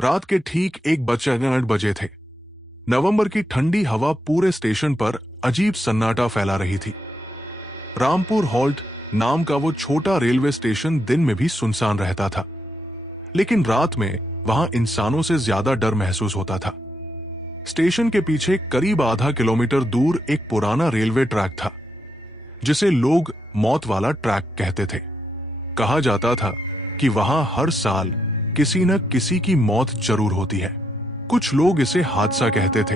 रात के ठीक 1:08 थे। नवंबर की ठंडी हवा पूरे स्टेशन पर अजीब सन्नाटा फैला रही थी। रामपुर हॉल्ट नाम का वो छोटा रेलवे स्टेशन दिन में भी सुनसान रहता था, लेकिन रात में वहां इंसानों से ज्यादा डर महसूस होता था। स्टेशन के पीछे करीब आधा किलोमीटर दूर एक पुराना रेलवे ट्रैक था, जिसे लोग मौत वाला ट्रैक कहते थे। कहा जाता था कि वहां हर साल किसी न किसी की मौत जरूर होती है। कुछ लोग इसे हादसा कहते थे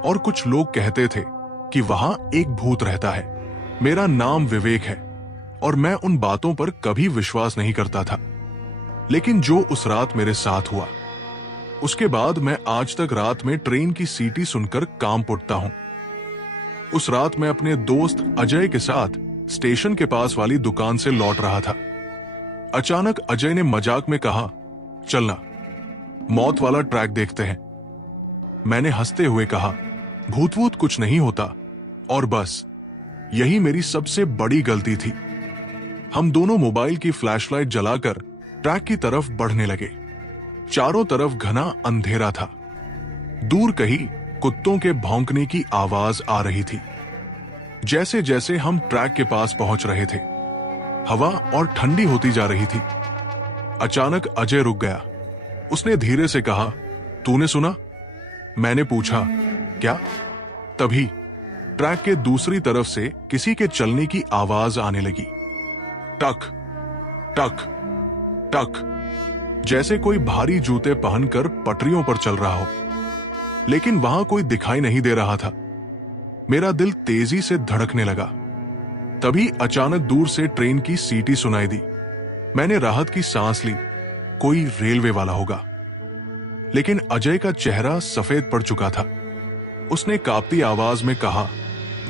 और कुछ लोग कहते थे कि वहां एक भूत रहता है। मेरा नाम विवेक है और मैं उन बातों पर कभी विश्वास नहीं करता था, लेकिन जो उस रात मेरे साथ हुआ, उसके बाद मैं आज तक रात में ट्रेन की सीटी सुनकर कांप उठता हूं। उस रात मैं अपने दोस्त अजय के साथ स्टेशन के पास वाली दुकान से लौट रहा था। अचानक अजय ने मजाक में कहा, चलना मौत वाला ट्रैक देखते हैं। मैंने हंसते हुए कहा, भूत वूत कुछ नहीं होता, और बस यही मेरी सबसे बड़ी गलती थी। हम दोनों मोबाइल की फ्लैशलाइट जलाकर ट्रैक की तरफ बढ़ने लगे। चारों तरफ घना अंधेरा था। दूर कहीं कुत्तों के भौंकने की आवाज आ रही थी। जैसे जैसे हम ट्रैक के पास पहुंच रहे थे, हवा और ठंडी होती जा रही थी। अचानक अजय रुक गया। उसने धीरे से कहा, तूने सुना? मैंने पूछा, क्या? तभी ट्रैक के दूसरी तरफ से किसी के चलने की आवाज आने लगी। टक टक टक, जैसे कोई भारी जूते पहनकर पटरियों पर चल रहा हो, लेकिन वहां कोई दिखाई नहीं दे रहा था। मेरा दिल तेजी से धड़कने लगा। तभी अचानक दूर से ट्रेन की सीटी सुनाई दी। मैंने राहत की सांस ली, कोई रेलवे वाला होगा। लेकिन अजय का चेहरा सफेद पड़ चुका था। उसने कांपती आवाज में कहा,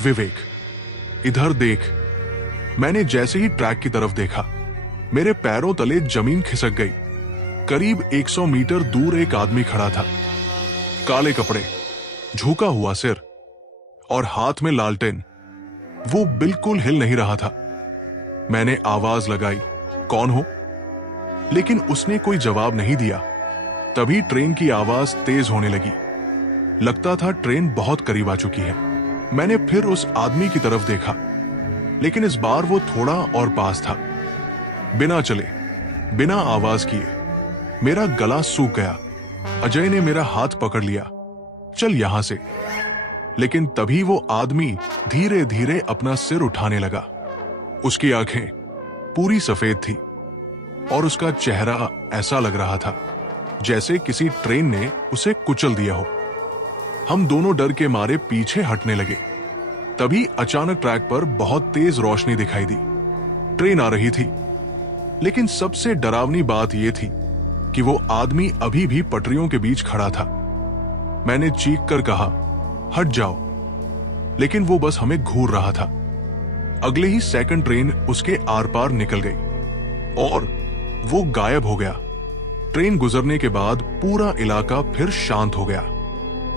विवेक, इधर देख। मैंने जैसे ही ट्रैक की तरफ देखा, मेरे पैरों तले जमीन खिसक गई। करीब 100 मीटर दूर एक आदमी खड़ा था। काले कपड़े, झुका हुआ सिर और हाथ में लालटेन। वो बिल्कुल हिल नहीं रहा था। मैंने आवाज लगाई, कौन हो? लेकिन उसने कोई जवाब नहीं दिया। तभी ट्रेन की आवाज तेज होने लगी। लगता था ट्रेन बहुत करीब आ चुकी है। मैंने फिर उस आदमी की तरफ देखा, लेकिन इस बार वो थोड़ा और पास था। बिना चले, बिना आवाज किए मेरा गला सूख गया। अजय ने मेरा हाथ पकड़ लिया, चल यहां से। लेकिन तभी वो आदमी धीरे धीरे अपना सिर उठाने लगा। उसकी आंखें पूरी सफेद थी और उसका चेहरा ऐसा लग रहा था जैसे किसी ट्रेन ने उसे कुचल दिया हो। हम दोनों डर के मारे पीछे हटने लगे। तभी अचानक ट्रैक पर बहुत तेज रोशनी दिखाई दी। ट्रेन आ रही थी, लेकिन सबसे डरावनी बात यह थी कि वो आदमी अभी भी पटरियों के बीच खड़ा था। मैंने चीख कर कहा, हट जाओ, लेकिन वो बस हमें घूर रहा था। अगले ही सेकंड ट्रेन उसके आर पार निकल गई और वो गायब हो गया। ट्रेन गुजरने के बाद पूरा इलाका फिर शांत हो गया।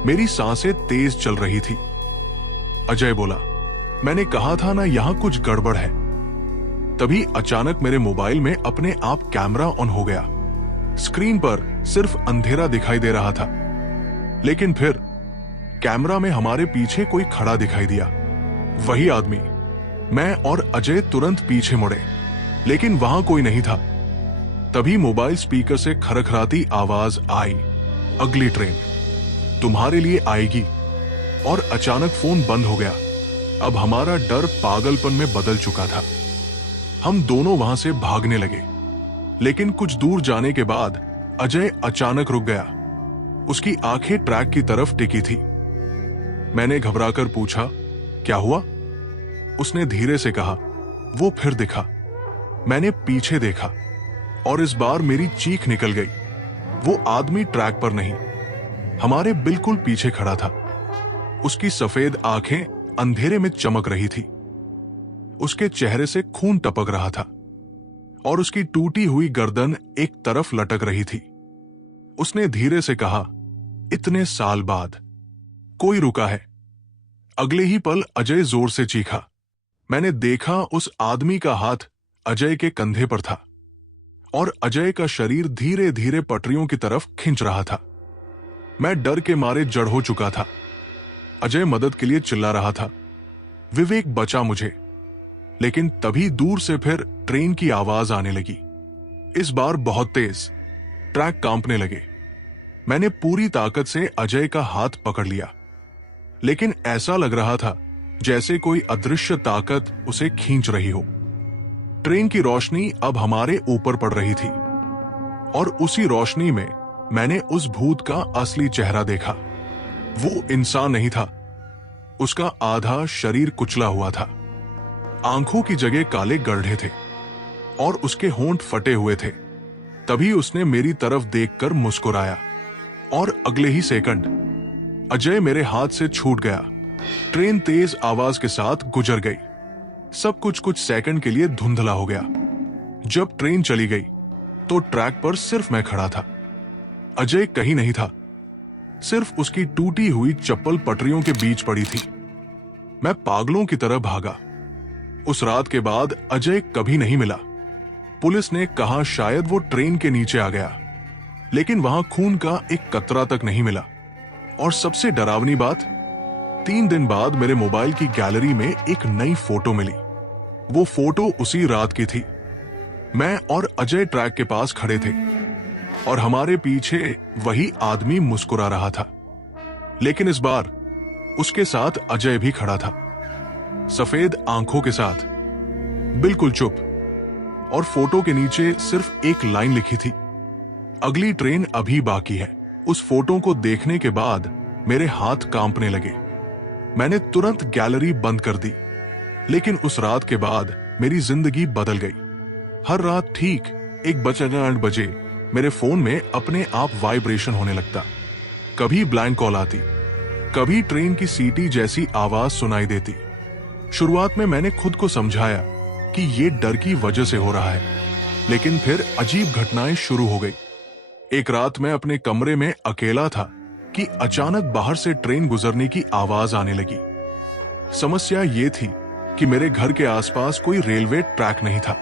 मेरी सांसें तेज चल रही थी। अजय बोला, मैंने कहा था ना, यहां कुछ गड़बड़ है। तभी अचानक मेरे मोबाइल में अपने आप कैमरा ऑन हो गया। स्क्रीन पर सिर्फ अंधेरा दिखाई दे रहा था, लेकिन फिर कैमरा में हमारे पीछे कोई खड़ा दिखाई दिया। वही आदमी। मैं और अजय तुरंत पीछे मुड़े, लेकिन वहां कोई नहीं था। तभी मोबाइल स्पीकर से खरखराती आवाज आई, अगली ट्रेन तुम्हारे लिए आएगी। और अचानक फोन बंद हो गया। अब हमारा डर पागलपन में बदल चुका था। हम दोनों वहां से भागने लगे, लेकिन कुछ दूर जाने के बाद अजय अचानक रुक गया। उसकी आंखें ट्रैक की तरफ टिकी थी। मैंने घबराकर पूछा, क्या हुआ? उसने धीरे से कहा, वो फिर दिखा। मैंने पीछे देखा और इस बार मेरी चीख निकल गई। वो आदमी ट्रैक पर नहीं, हमारे बिल्कुल पीछे खड़ा था। उसकी सफेद आंखें अंधेरे में चमक रही थी। उसके चेहरे से खून टपक रहा था और उसकी टूटी हुई गर्दन एक तरफ लटक रही थी। उसने धीरे से कहा, इतने साल बाद कोई रुका है। अगले ही पल अजय जोर से चीखा। मैंने देखा उस आदमी का हाथ अजय के कंधे पर था और अजय का शरीर धीरे धीरे पटरियों की तरफ खिंच रहा था। मैं डर के मारे जड़ हो चुका था। अजय मदद के लिए चिल्ला रहा था, विवेक बचा मुझे। लेकिन तभी दूर से फिर ट्रेन की आवाज आने लगी, इस बार बहुत तेज। ट्रैक कांपने लगे। मैंने पूरी ताकत से अजय का हाथ पकड़ लिया, लेकिन ऐसा लग रहा था जैसे कोई अदृश्य ताकत उसे खींच रही हो। ट्रेन की रोशनी अब हमारे ऊपर पड़ रही थी और उसी रोशनी में मैंने उस भूत का असली चेहरा देखा। वो इंसान नहीं था, उसका आधा शरीर कुचला हुआ था। आंखों की जगह काले गड्ढे थे और उसके होंठ फटे हुए थे। तभी उसने मेरी तरफ देखकर मुस्कुराया और अगले ही सेकंड अजय मेरे हाथ से छूट गया। ट्रेन तेज आवाज के साथ गुजर गई। सब कुछ सेकंड के लिए धुंधला हो गया। जब ट्रेन चली गई तो ट्रैक पर सिर्फ मैं खड़ा था। अजय कहीं नहीं था, सिर्फ उसकी टूटी हुई चप्पल पटरियों के बीच पड़ी थी। मैं पागलों की तरह भागा। उस रात के बाद अजय कभी नहीं मिला। पुलिस ने कहा शायद वो ट्रेन के नीचे आ गया, लेकिन वहां खून का एक कतरा तक नहीं मिला। और सबसे डरावनी बात, 3 दिन बाद मेरे मोबाइल की गैलरी में एक नई फोटो मिली। वो फोटो उसी रात की थी। मैं और अजय ट्रैक के पास खड़े थे और हमारे पीछे वही आदमी मुस्कुरा रहा था। लेकिन इस बार उसके साथ अजय भी खड़ा था, सफेद आंखों के साथ, बिल्कुल चुप। और फोटो के नीचे सिर्फ एक लाइन लिखी थी, अगली ट्रेन अभी बाकी है। उस फोटो को देखने के बाद मेरे हाथ कांपने लगे। मैंने तुरंत गैलरी बंद कर दी। लेकिन उस रात के बाद मेरी जिंदगी बदल गई। हर रात ठीक 1:08 बजे मेरे फोन में अपने आप वाइब्रेशन होने लगता। कभी ब्लैंक कॉल आती, कभी ट्रेन की सीटी जैसी आवाज सुनाई देती। शुरुआत में मैंने खुद को समझाया कि ये डर की वजह से हो रहा है, लेकिन फिर अजीब घटनाएं शुरू हो गई। एक रात मैं अपने कमरे में अकेला था कि अचानक बाहर से ट्रेन गुजरने की आवाज आने लगी। समस्या ये थी कि मेरे घर के आसपास कोई रेलवे ट्रैक नहीं था।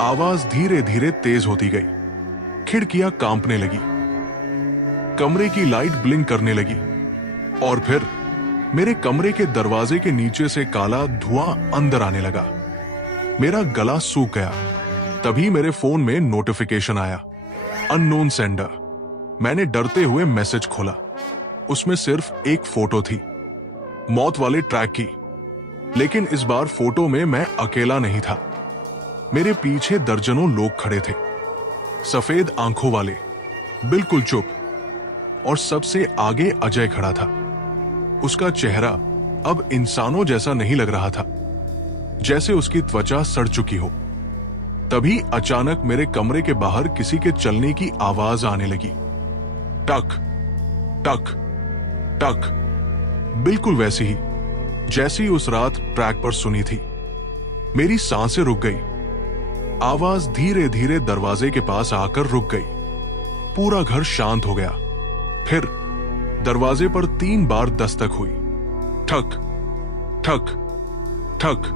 आवाज धीरे धीरे तेज होती गई, खिड़कियां कांपने लगी, कमरे की लाइट ब्लिंक करने लगी और फिर मेरे कमरे के दरवाजे के नीचे से काला धुआं अंदर आने लगा। मेरा गला सूख गया। तभी मेरे फोन में नोटिफिकेशन आया, अननोन सेंडर। मैंने डरते हुए मैसेज खोला। उसमें सिर्फ एक फोटो थी, मौत वाले ट्रैक की। लेकिन इस बार फोटो में मैं अकेला नहीं था। मेरे पीछे दर्जनों लोग खड़े थे, सफेद आंखों वाले, बिल्कुल चुप। और सबसे आगे अजय खड़ा था। उसका चेहरा अब इंसानों जैसा नहीं लग रहा था, जैसे उसकी त्वचा सड़ चुकी हो। तभी अचानक मेरे कमरे के बाहर किसी के चलने की आवाज आने लगी, टक टक टक, बिल्कुल वैसी ही जैसी उस रात ट्रैक पर सुनी थी। मेरी सांसें रुक गई। आवाज धीरे धीरे दरवाजे के पास आकर रुक गई। पूरा घर शांत हो गया। फिर दरवाजे पर 3 बार दस्तक हुई, ठक ठक ठक।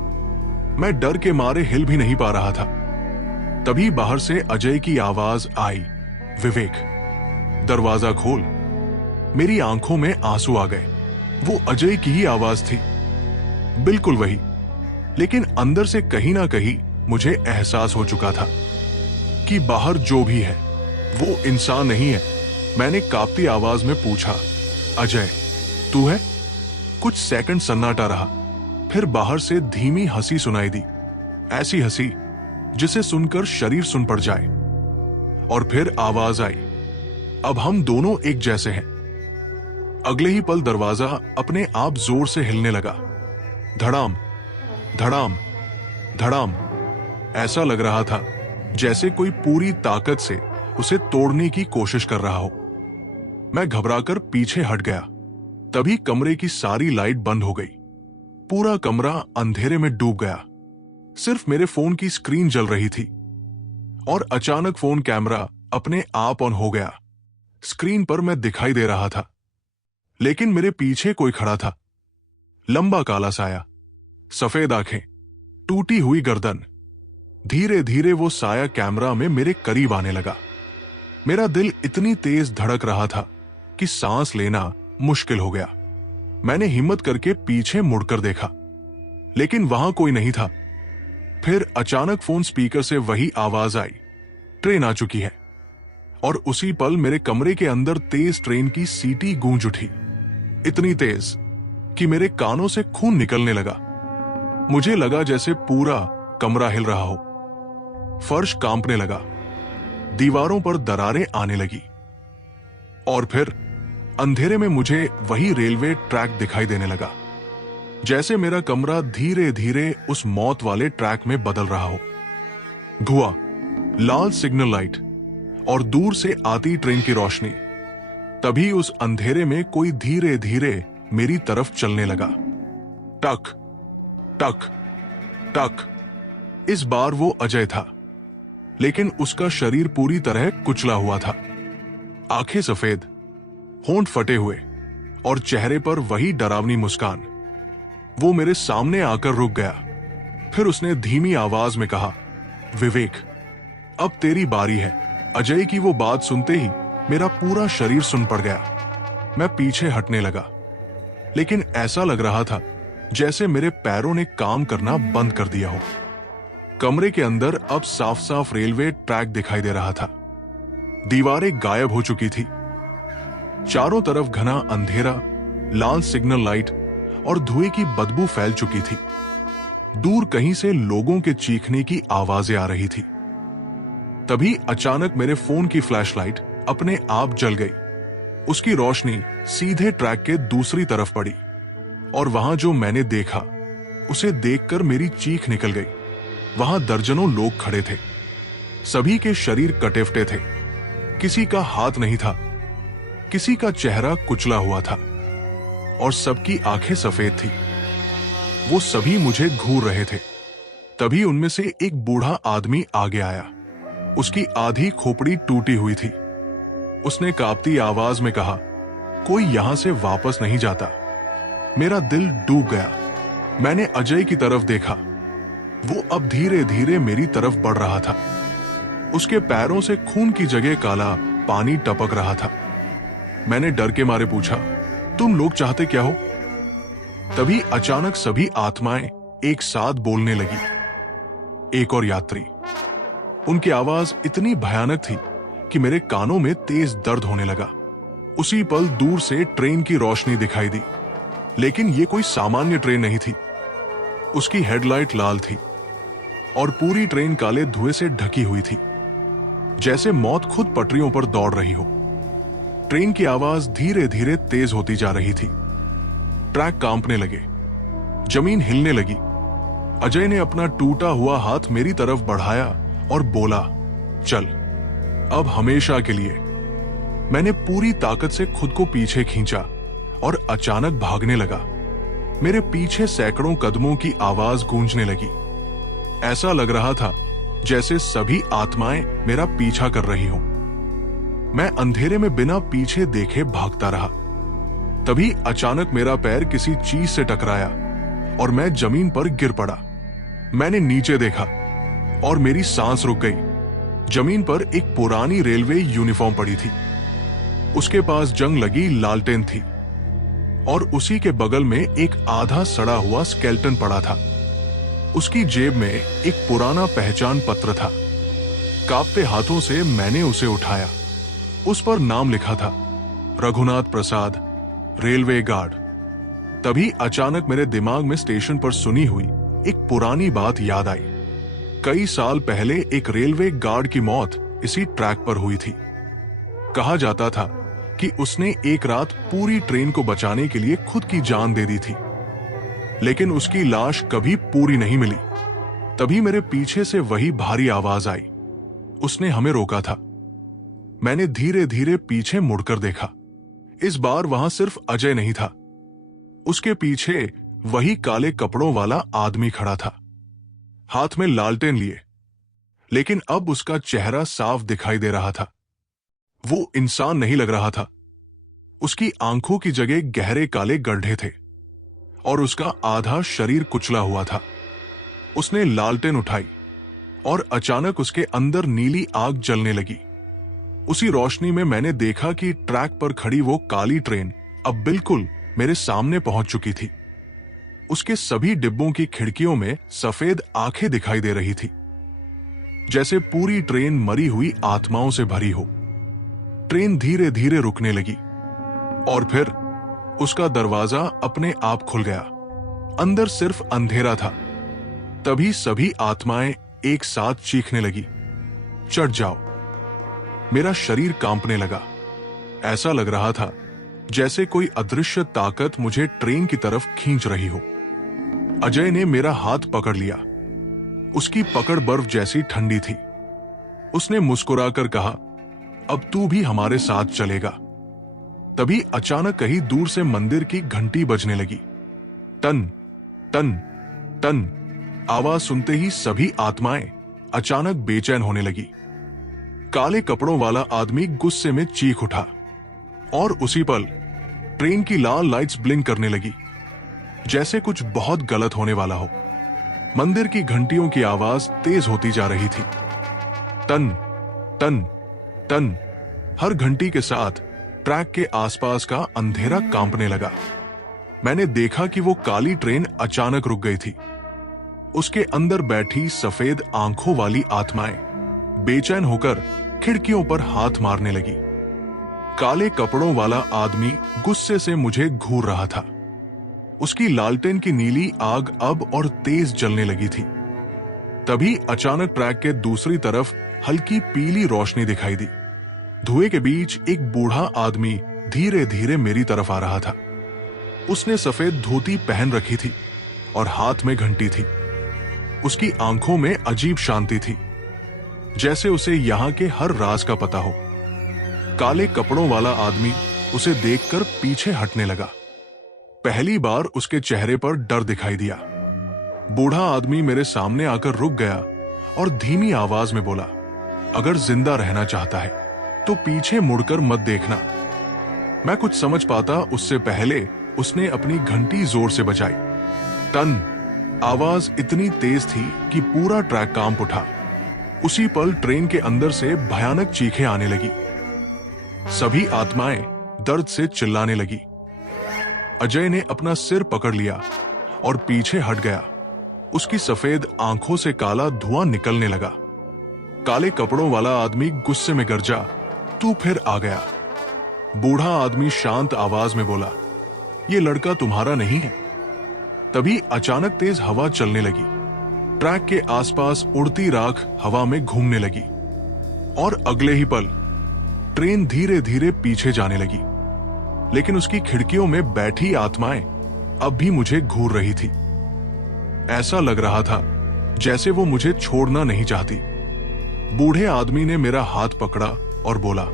मैं डर के मारे हिल भी नहीं पा रहा था। तभी बाहर से अजय की आवाज आई, विवेक दरवाजा खोल। मेरी आंखों में आंसू आ गए। वो अजय की ही आवाज थी, बिल्कुल वही। लेकिन अंदर से कहीं ना कहीं मुझे एहसास हो चुका था कि बाहर जो भी है वो इंसान नहीं है। मैंने कांपती आवाज में पूछा, अजय तू है? कुछ सेकंड सन्नाटा रहा। फिर बाहर से धीमी हंसी सुनाई दी, ऐसी हंसी जिसे सुनकर शरीर सुन पड़ जाए। और फिर आवाज आई, अब हम दोनों एक जैसे हैं। अगले ही पल दरवाजा अपने आप जोर से हिलने लगा, धड़ाम धड़ाम धड़ाम। ऐसा लग रहा था जैसे कोई पूरी ताकत से उसे तोड़ने की कोशिश कर रहा हो। मैं घबराकर पीछे हट गया। तभी कमरे की सारी लाइट बंद हो गई। पूरा कमरा अंधेरे में डूब गया। सिर्फ मेरे फोन की स्क्रीन जल रही थी और अचानक फोन कैमरा अपने आप ऑन हो गया। स्क्रीन पर मैं दिखाई दे रहा था, लेकिन मेरे पीछे कोई खड़ा था। लंबा काला साया, सफेद आंखें, टूटी हुई गर्दन। धीरे धीरे वो साया कैमरा में मेरे करीब आने लगा। मेरा दिल इतनी तेज धड़क रहा था कि सांस लेना मुश्किल हो गया। मैंने हिम्मत करके पीछे मुड़कर देखा, लेकिन वहां कोई नहीं था। फिर अचानक फोन स्पीकर से वही आवाज आई, ट्रेन आ चुकी है। और उसी पल मेरे कमरे के अंदर तेज ट्रेन की सीटी गूंज उठी, इतनी तेज कि मेरे कानों से खून निकलने लगा। मुझे लगा जैसे पूरा कमरा हिल रहा हो। फर्श कांपने लगा, दीवारों पर दरारें आने लगी, और फिर अंधेरे में मुझे वही रेलवे ट्रैक दिखाई देने लगा, जैसे मेरा कमरा धीरे धीरे उस मौत वाले ट्रैक में बदल रहा हो। धुआं, लाल सिग्नल लाइट और दूर से आती ट्रेन की रोशनी। तभी उस अंधेरे में कोई धीरे धीरे मेरी तरफ चलने लगा। टक टक टक। इस बार वो अजय था, लेकिन उसका शरीर पूरी तरह कुचला हुआ था। आंखें सफेद, होंठ फटे हुए और चेहरे पर वही डरावनी मुस्कान। वो मेरे सामने आकर रुक गया। फिर उसने धीमी आवाज में कहा, विवेक, अब तेरी बारी है। अजय की वो बात सुनते ही मेरा पूरा शरीर सुन पड़ गया। मैं पीछे हटने लगा, लेकिन ऐसा लग रहा था जैसे मेरे पैरों ने काम करना बंद कर दिया हो। कमरे के अंदर अब साफ साफ रेलवे ट्रैक दिखाई दे रहा था। दीवारें गायब हो चुकी थी। चारों तरफ घना अंधेरा, लाल सिग्नल लाइट और धुएं की बदबू फैल चुकी थी। दूर कहीं से लोगों के चीखने की आवाजें आ रही थी। तभी अचानक मेरे फोन की फ्लैशलाइट अपने आप जल गई। उसकी रोशनी सीधे ट्रैक के दूसरी तरफ पड़ी, और वहां जो मैंने देखा उसे देखकर मेरी चीख निकल गई। वहां दर्जनों लोग खड़े थे। सभी के शरीर कटे-फटे थे। किसी का हाथ नहीं था, किसी का चेहरा कुचला हुआ था, और सबकी आंखें सफेद थी। वो सभी मुझे घूर रहे थे। तभी उनमें से एक बूढ़ा आदमी आगे आया। उसकी आधी खोपड़ी टूटी हुई थी। उसने कांपती आवाज में कहा, कोई यहां से वापस नहीं जाता। मेरा दिल डूब गया। मैंने अजय की तरफ देखा। वो अब धीरे धीरे मेरी तरफ बढ़ रहा था। उसके पैरों से खून की जगह काला पानी टपक रहा था। मैंने डर के मारे पूछा, तुम लोग चाहते क्या हो? तभी अचानक सभी आत्माएं एक साथ बोलने लगी। एक और यात्री। उनकी आवाज इतनी भयानक थी कि मेरे कानों में तेज दर्द होने लगा। उसी पल दूर से ट्रेन की रोशनी दिखाई दी, लेकिन ये कोई सामान्य ट्रेन नहीं थी। उसकी हेडलाइट लाल थी और पूरी ट्रेन काले धुएं से ढकी हुई थी, जैसे मौत खुद पटरियों पर दौड़ रही हो। ट्रेन की आवाज धीरे धीरे तेज होती जा रही थी। ट्रैक कांपने लगे, जमीन हिलने लगी। अजय ने अपना टूटा हुआ हाथ मेरी तरफ बढ़ाया और बोला, चल, अब हमेशा के लिए। मैंने पूरी ताकत से खुद को पीछे खींचा और अचानक भागने लगा। मेरे पीछे सैकड़ों कदमों की आवाज गूंजने लगी। ऐसा लग रहा था जैसे सभी आत्माएं मेरा पीछा कर रही हों। मैं अंधेरे में बिना पीछे देखे भागता रहा। तभी अचानक मेरा पैर किसी चीज से टकराया और मैं जमीन पर गिर पड़ा। मैंने नीचे देखा और मेरी सांस रुक गई। जमीन पर एक पुरानी रेलवे यूनिफॉर्म पड़ी थी। उसके पास जंग लगी लालटेन थी, और उसी के बगल में एक आधा सड़ा हुआ स्केलेटन पड़ा था। उसकी जेब में एक पुराना पहचान पत्र था। कांपते हाथों से मैंने उसे उठाया। उस पर नाम लिखा था, रघुनाथ प्रसाद, रेलवे गार्ड। तभी अचानक मेरे दिमाग में स्टेशन पर सुनी हुई एक पुरानी बात याद आई। कई साल पहले एक रेलवे गार्ड की मौत इसी ट्रैक पर हुई थी। कहा जाता था कि उसने एक रात पूरी ट्रेन को बचाने के लिए खुद की जान दे दी थी, लेकिन उसकी लाश कभी पूरी नहीं मिली। तभी मेरे पीछे से वही भारी आवाज आई। उसने हमें रोका था। मैंने धीरे धीरे पीछे मुड़कर देखा। इस बार वहां सिर्फ अजय नहीं था। उसके पीछे वही काले कपड़ों वाला आदमी खड़ा था, हाथ में लालटेन लिए, लेकिन अब उसका चेहरा साफ दिखाई दे रहा था। वो इंसान नहीं लग रहा था। उसकी आंखों की जगह गहरे काले गड्ढे थे और उसका आधा शरीर कुचला हुआ था। उसने लालटेन उठाई और अचानक उसके अंदर नीली आग जलने लगी। उसी रोशनी में मैंने देखा कि ट्रैक पर खड़ी वो काली ट्रेन अब बिल्कुल मेरे सामने पहुंच चुकी थी। उसके सभी डिब्बों की खिड़कियों में सफेद आंखें दिखाई दे रही थी, जैसे पूरी ट्रेन मरी हुई आत्माओं से भरी हो। ट्रेन धीरे धीरे रुकने लगी और फिर उसका दरवाजा अपने आप खुल गया। अंदर सिर्फ अंधेरा था। तभी सभी आत्माएं एक साथ चीखने लगी, चढ़ जाओ। मेरा शरीर कांपने लगा। ऐसा लग रहा था जैसे कोई अदृश्य ताकत मुझे ट्रेन की तरफ खींच रही हो। अजय ने मेरा हाथ पकड़ लिया। उसकी पकड़ बर्फ जैसी ठंडी थी। उसने मुस्कुराकर कहा, अब तू भी हमारे साथ चलेगा। तभी अचानक कहीं दूर से मंदिर की घंटी बजने लगी। टन टन टन आवाज सुनते ही सभी आत्माएं अचानक बेचैन होने लगी। काले कपड़ों वाला आदमी गुस्से में चीख उठा और उसी पल ट्रेन की लाल लाइट्स ब्लिंक करने लगी, जैसे कुछ बहुत गलत होने वाला हो। मंदिर की घंटियों की आवाज तेज होती जा रही थी। टन टन टन हर घंटी के साथ ट्रैक के आसपास का अंधेरा कांपने लगा। मैंने देखा कि वो काली ट्रेन अचानक रुक गई थी। उसके अंदर बैठी सफेद आंखों वाली आत्माएं बेचैन होकर खिड़कियों पर हाथ मारने लगी। काले कपड़ों वाला आदमी गुस्से से मुझे घूर रहा था। उसकी लालटेन की नीली आग अब और तेज जलने लगी थी। तभी अचानक ट्रैक के दूसरी तरफ हल्की पीली रोशनी दिखाई दी। धुएं के बीच एक बूढ़ा आदमी धीरे धीरे मेरी तरफ आ रहा था। उसने सफेद धोती पहन रखी थी और हाथ में घंटी थी। उसकी आंखों में अजीब शांति थी, जैसे उसे यहां के हर राज का पता हो। काले कपड़ों वाला आदमी उसे देखकर पीछे हटने लगा। पहली बार उसके चेहरे पर डर दिखाई दिया। बूढ़ा आदमी मेरे सामने आकर रुक गया और धीमी आवाज में बोला, अगर जिंदा रहना चाहता है तो पीछे मुड़कर मत देखना। मैं कुछ समझ पाता उससे पहले उसने अपनी घंटी जोर से बजाई। टन आवाज इतनी तेज थी कि पूरा ट्रैक कांप उठा। उसी पल ट्रेन के अंदर से भयानक चीखें आने लगी। सभी आत्माएं दर्द से चिल्लाने लगी। अजय ने अपना सिर पकड़ लिया और पीछे हट गया। उसकी सफेद आंखों से काला धुआं निकलने लगा। काले कपड़ों वाला आदमी गुस्से में गरजा, तू फिर आ गया। बूढ़ा आदमी शांत आवाज में बोला, ये लड़का तुम्हारा नहीं है। तभी अचानक तेज हवा चलने लगी। ट्रैक के आसपास उड़ती राख हवा में घूमने लगी और अगले ही पल ट्रेन धीरे धीरे पीछे जाने लगी। लेकिन उसकी खिड़कियों में बैठी आत्माएं अब भी मुझे घूर रही थी। ऐसा लग रहा था जैसे वो मुझे छोड़ना नहीं चाहती। बूढ़े आदमी ने मेरा हाथ पकड़ा और बोला,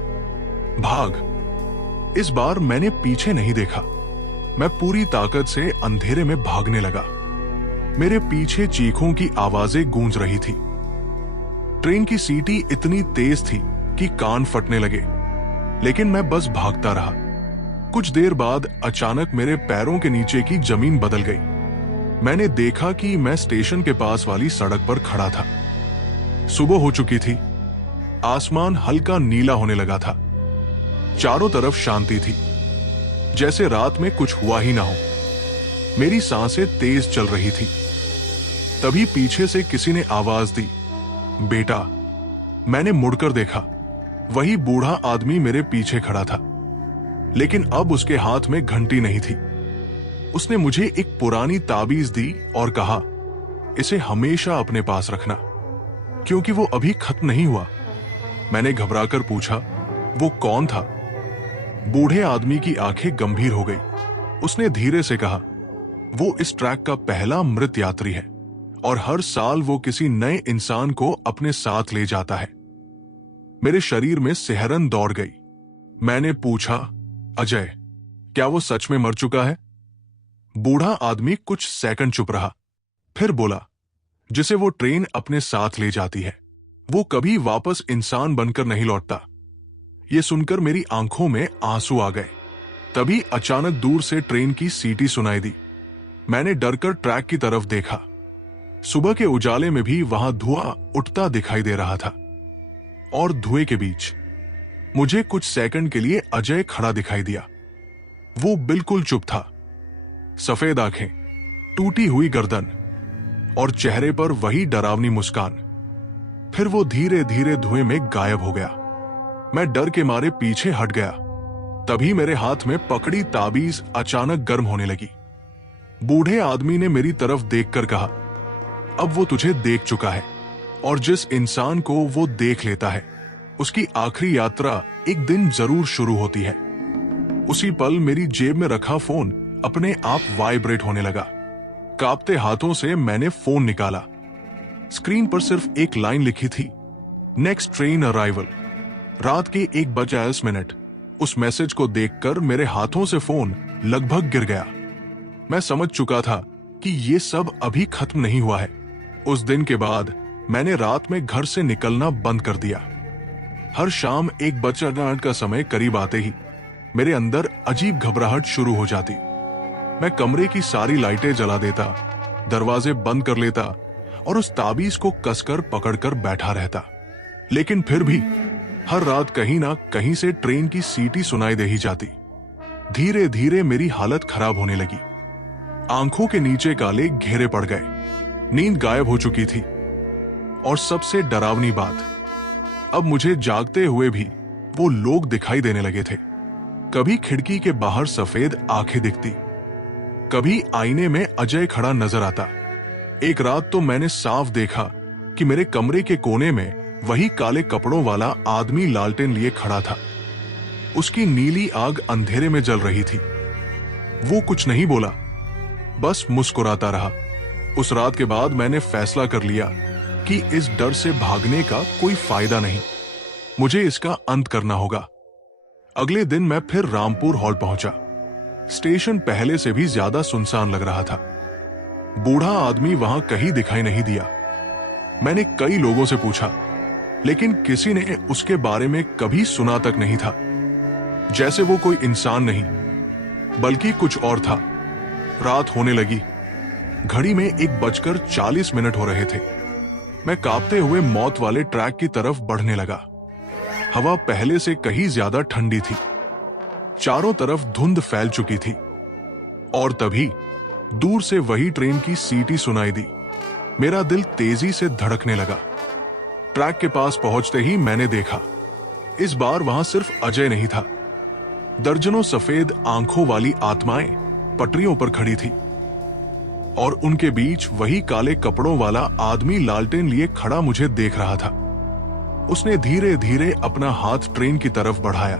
भाग। इस बार मैंने पीछे नहीं देखा। मैं पूरी ताकत से अंधेरे में भागने लगा। मेरे पीछे चीखों की आवाजें गूंज रही थी। ट्रेन की सीटी इतनी तेज थी कि कान फटने लगे, लेकिन मैं बस भागता रहा। कुछ देर बाद अचानक मेरे पैरों के नीचे की जमीन बदल गई। मैंने देखा कि मैं स्टेशन के पास वाली सड़क पर खड़ा था। सुबह हो चुकी थी। आसमान हल्का नीला होने लगा था। चारों तरफ शांति थी, जैसे रात में कुछ हुआ ही ना हो। मेरी सांसें तेज चल रही थी। तभी पीछे से किसी ने आवाज दी, बेटा। मैंने मुड़कर देखा। वही बूढ़ा आदमी मेरे पीछे खड़ा था, लेकिन अब उसके हाथ में घंटी नहीं थी। उसने मुझे एक पुरानी ताबीज दी और कहा, इसे हमेशा अपने पास रखना, क्योंकि वो अभी खत्म नहीं हुआ। मैंने घबराकर पूछा, वो कौन था? बूढ़े आदमी की आंखें गंभीर हो गई। उसने धीरे से कहा, वो इस ट्रैक का पहला मृत यात्री है और हर साल वो किसी नए इंसान को अपने साथ ले जाता है। मेरे शरीर में सिहरन दौड़ गई। मैंने पूछा, अजय, क्या वो सच में मर चुका है? बूढ़ा आदमी कुछ सेकंड चुप रहा, फिर बोला, जिसे वो ट्रेन अपने साथ ले जाती है, वो कभी वापस इंसान बनकर नहीं लौटता। ये सुनकर मेरी आंखों में आंसू आ गए। तभी अचानक दूर से ट्रेन की सीटी सुनाई दी। मैंने डरकर ट्रैक की तरफ देखा। सुबह के उजाले में भी वहां धुआं उठता दिखाई दे रहा था और धुएं के बीच मुझे कुछ सेकंड के लिए अजय खड़ा दिखाई दिया। वो बिल्कुल चुप था, सफेद आंखें, टूटी हुई गर्दन और चेहरे पर वही डरावनी मुस्कान। फिर वो धीरे धीरे धुएं में गायब हो गया। मैं डर के मारे पीछे हट गया। तभी मेरे हाथ में पकड़ी ताबीज अचानक गर्म होने लगी। बूढ़े आदमी ने मेरी तरफ देखकर कहा, अब वो तुझे देख चुका है और जिस इंसान को वो देख लेता है उसकी आखिरी यात्रा एक दिन जरूर शुरू होती है। उसी पल मेरी जेब में रखा फोन अपने आप वाइब्रेट होने लगा। कांपते हाथों से मैंने फोन निकाला। स्क्रीन पर सिर्फ एक लाइन लिखी थी, नेक्स्ट ट्रेन अराइवल। रात के 1:40। उस मैसेज को देखकर मेरे हाथों से फोन लगभग गिर गया। मैं समझ चुका था कि ये सब अभी खत्म नहीं हुआ है। उस दिन के बाद मैंने रात में घर से निकलना बंद कर दिया। हर शाम 1:08 का समय करीब आते ही मेरे अंदर अजीब घबराहट शुरू हो जाती। मैं कमरे की सारी लाइटें जला देता, दरवाजे बंद कर लेता और उस ताबीज को कसकर पकड़कर बैठा रहता। लेकिन फिर भी हर रात कहीं ना कहीं से ट्रेन की सीटी सुनाई दे ही जाती। धीरे धीरे मेरी हालत खराब होने लगी। आंखों के नीचे काले घेरे पड़ गए, नींद गायब हो चुकी थी और सबसे डरावनी बात, अब मुझे जागते हुए भी वो लोग दिखाई देने लगे थे। कभी खिड़की के बाहर सफेद आंखें दिखती, कभी आईने में अजय खड़ा नजर आता। एक रात तो मैंने साफ देखा कि मेरे कमरे के कोने में वही काले कपड़ों वाला आदमी लालटेन लिए खड़ा था। उसकी नीली आग अंधेरे में जल रही थी। वो कुछ नहीं बोला, बस मुस्कुराता रहा। उस रात के बाद मैंने फैसला कर लिया कि इस डर से भागने का कोई फायदा नहीं, मुझे इसका अंत करना होगा। अगले दिन मैं फिर रामपुर हॉल पहुंचा। स्टेशन पहले से भी ज्यादा सुनसान लग रहा था। बूढ़ा आदमी वहां कहीं दिखाई नहीं दिया। मैंने कई लोगों से पूछा, लेकिन किसी ने उसके बारे में कभी सुना तक नहीं था। जैसे वो कोई इंसान नहीं बल्कि कुछ और था। रात होने लगी। घड़ी में 1:40 हो रहे थे। मैं कांपते हुए मौत वाले ट्रैक की तरफ बढ़ने लगा। हवा पहले से कहीं ज्यादा ठंडी थी। चारों तरफ धुंध फैल चुकी थी और तभी दूर से वही ट्रेन की सीटी सुनाई दी। मेरा दिल तेजी से धड़कने लगा। ट्रैक के पास पहुंचते ही मैंने देखा, इस बार वहां सिर्फ अजय नहीं था। दर्जनों सफेद आंखों वाली आत्माएं पटरियों पर खड़ी थी और उनके बीच वही काले कपड़ों वाला आदमी लालटेन लिए खड़ा मुझे देख रहा था। उसने धीरे धीरे अपना हाथ ट्रेन की तरफ बढ़ाया।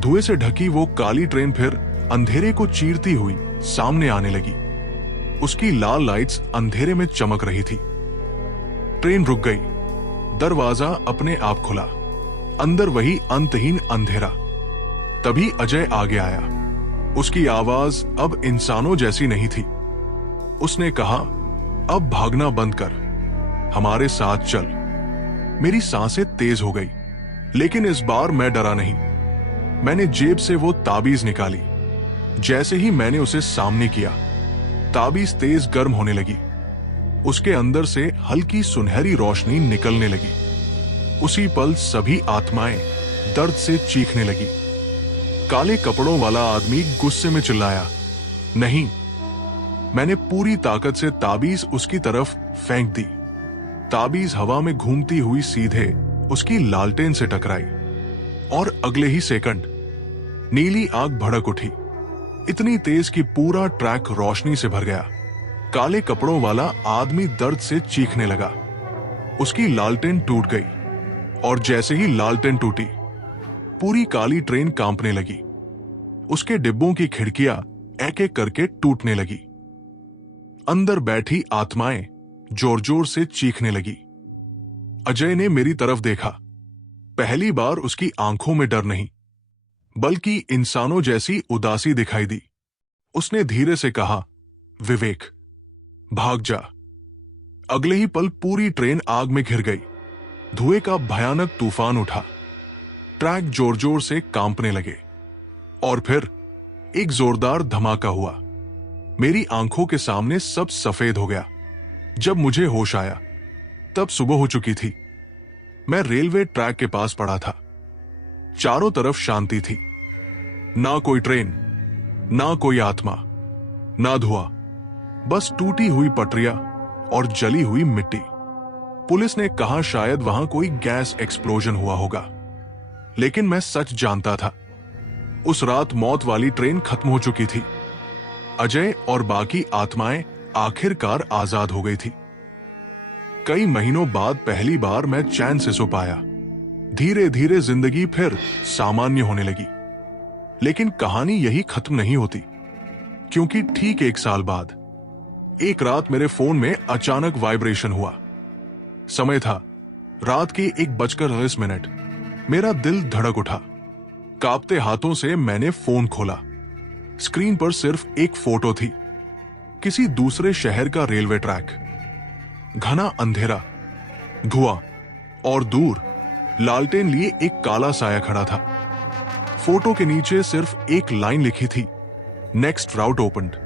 धुएं से ढकी वो काली ट्रेन फिर अंधेरे को चीरती हुई सामने आने लगी। उसकी लाल लाइट्स अंधेरे में चमक रही थी। ट्रेन रुक गई। दरवाजा अपने आप खुला। अंदर वही अंतहीन अंधेरा। तभी अजय आगे आया। उसकी आवाज अब इंसानों जैसी नहीं थी। उसने कहा, अब भागना बंद कर, हमारे साथ चल। मेरी सांसें तेज हो गई, लेकिन इस बार मैं डरा नहीं। मैंने जेब से वो ताबीज निकाली। जैसे ही मैंने उसे सामने किया, ताबीज तेज गर्म होने लगी। उसके अंदर से हल्की सुनहरी रोशनी निकलने लगी। उसी पल सभी आत्माएं दर्द से चीखने लगी। काले कपड़ों वाला आदमी गुस्से में चिल्लाया, नहीं। मैंने पूरी ताकत से ताबीज उसकी तरफ फेंक दी। ताबीज हवा में घूमती हुई सीधे उसकी लालटेन से टकराई और अगले ही सेकंड नीली आग भड़क उठी, इतनी तेज कि पूरा ट्रैक रोशनी से भर गया। काले कपड़ों वाला आदमी दर्द से चीखने लगा। उसकी लालटेन टूट गई और जैसे ही लालटेन टूटी, पूरी काली ट्रेन कांपने लगी। उसके डिब्बों की खिड़कियां एक एक करके टूटने लगी। अंदर बैठी आत्माएं जोर जोर से चीखने लगी। अजय ने मेरी तरफ देखा। पहली बार उसकी आंखों में डर नहीं, बल्कि इंसानों जैसी उदासी दिखाई दी। उसने धीरे से कहा, विवेक, भाग जा। अगले ही पल पूरी ट्रेन आग में घिर गई। धुएं का भयानक तूफान उठा। ट्रैक जोर जोर से कांपने लगे और फिर एक जोरदार धमाका हुआ। मेरी आंखों के सामने सब सफेद हो गया। जब मुझे होश आया तब सुबह हो चुकी थी। मैं रेलवे ट्रैक के पास पड़ा था। चारों तरफ शांति थी। ना कोई ट्रेन, ना कोई आत्मा, ना धुआं, बस टूटी हुई पटरियां और जली हुई मिट्टी। पुलिस ने कहा शायद वहां कोई गैस एक्सप्लोजन हुआ होगा, लेकिन मैं सच जानता था, उस रात मौत वाली ट्रेन खत्म हो चुकी थी। अजय और बाकी आत्माएं आखिरकार आजाद हो गई थी। कई महीनों बाद पहली बार मैं चैन से सो पाया। धीरे धीरे जिंदगी फिर सामान्य होने लगी। लेकिन कहानी यही खत्म नहीं होती, क्योंकि ठीक 1 साल बाद एक रात मेरे फोन में अचानक वाइब्रेशन हुआ। समय था रात के 1:19। मेरा दिल धड़क उठा। कांपते हाथों से मैंने फोन खोला। स्क्रीन पर सिर्फ एक फोटो थी, किसी दूसरे शहर का रेलवे ट्रैक। घना अंधेरा, धुआं और दूर लालटेन लिए एक काला साया खड़ा था। फोटो के नीचे सिर्फ एक लाइन लिखी थी, नेक्स्ट राउट ओपन्ड।